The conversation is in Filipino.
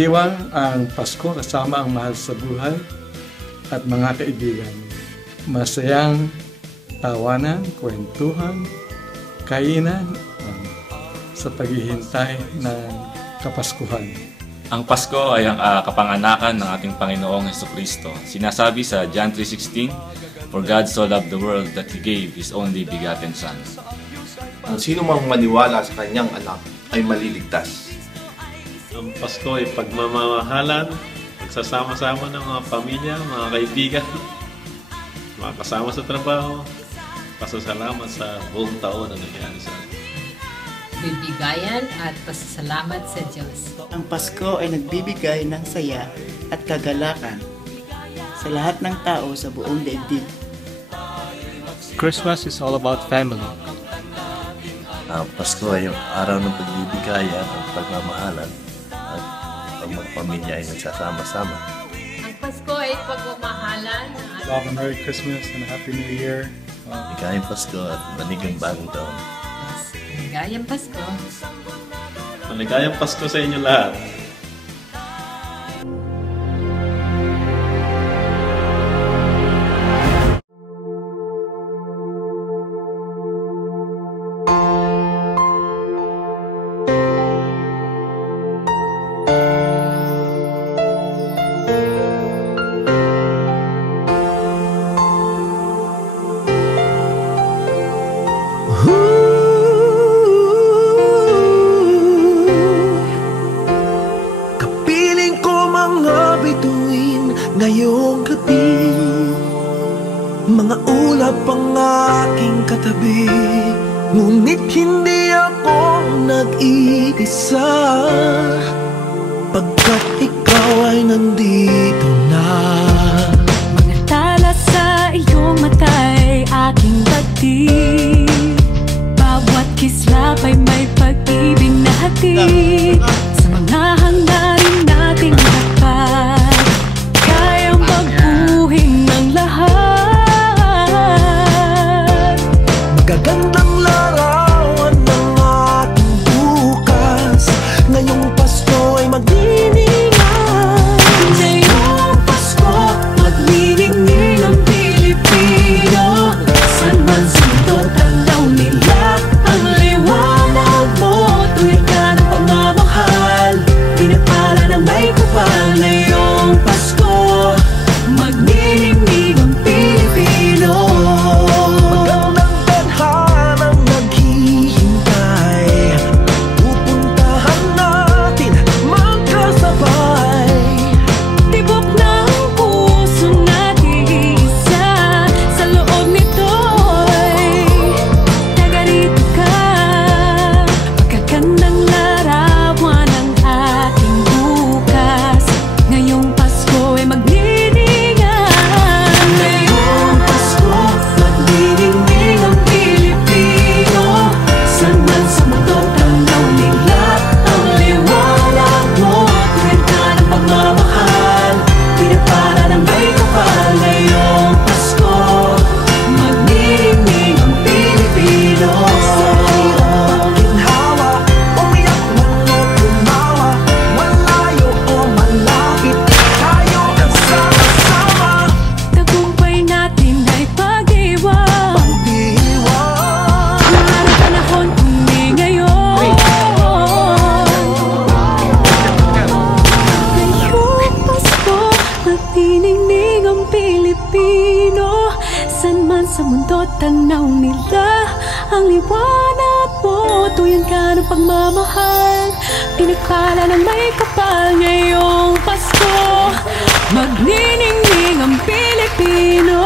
Inidiwang ang Pasko kasama ang mahal sa buhay at mga kaibigan. Masayang tawanan, kwentuhan, kainan sa paghihintay ng Kapaskuhan. Ang Pasko ay ang kapanganakan ng ating Panginoong Jesucristo. Sinasabi sa John 3:16, "For God so loved the world that He gave His only begotten Son." Ang sino mang maniwala sa kanyang anak ay maliligtas. Ang Pasko ay pagmamahalan, pagsasama-sama ng mga pamilya, mga kaibigan, mga kasama sa trabaho, pasasalamat sa buong taon na nangyari sa atin. Bibigayan at pasasalamat sa Diyos. Ang Pasko ay nagbibigay ng saya at kagalakan sa lahat ng tao sa buong daigdig. Christmas is all about family. Ang Pasko ay yung araw ng pagbibigayan at pagmamahalan at ang mga pamilya ay nagsasama-sama. Ang Pasko ay pagmamahalan ng Have a Merry Christmas and a Happy New Year. Maligayang Pasko at maligayang bagong taon. Maligayang Pasko. Maligayang Pasko sa inyo lahat. Ngayong gabi, mga ulap ang aking katabi, ngunit hindi ako nag-iisa, pagkat ikaw ay nandito na. Mga tala sa iyong mata'y aking batid, bawat kislap ay may pag-ibig na hatid, sa mga hangarin nating dapat magagandang larawan ng ating bukas. Ngayong Pasko ay magniningay. Ngayong Pasko, magniningning ang Pilipino. San man sa mundo, tanaw nila ang liwanag mo. Tuwid ka ng pagmamahal, pinagpala ng may kapal. Ngayong Pasko, magniningning ang Pilipino. San man sa mundo, tanaw nila ang liwanag mo. Tuyan ka ng pagmamahal, pinagpala ng may kapal. Ngayong Pasko, magniningning ang Pilipino.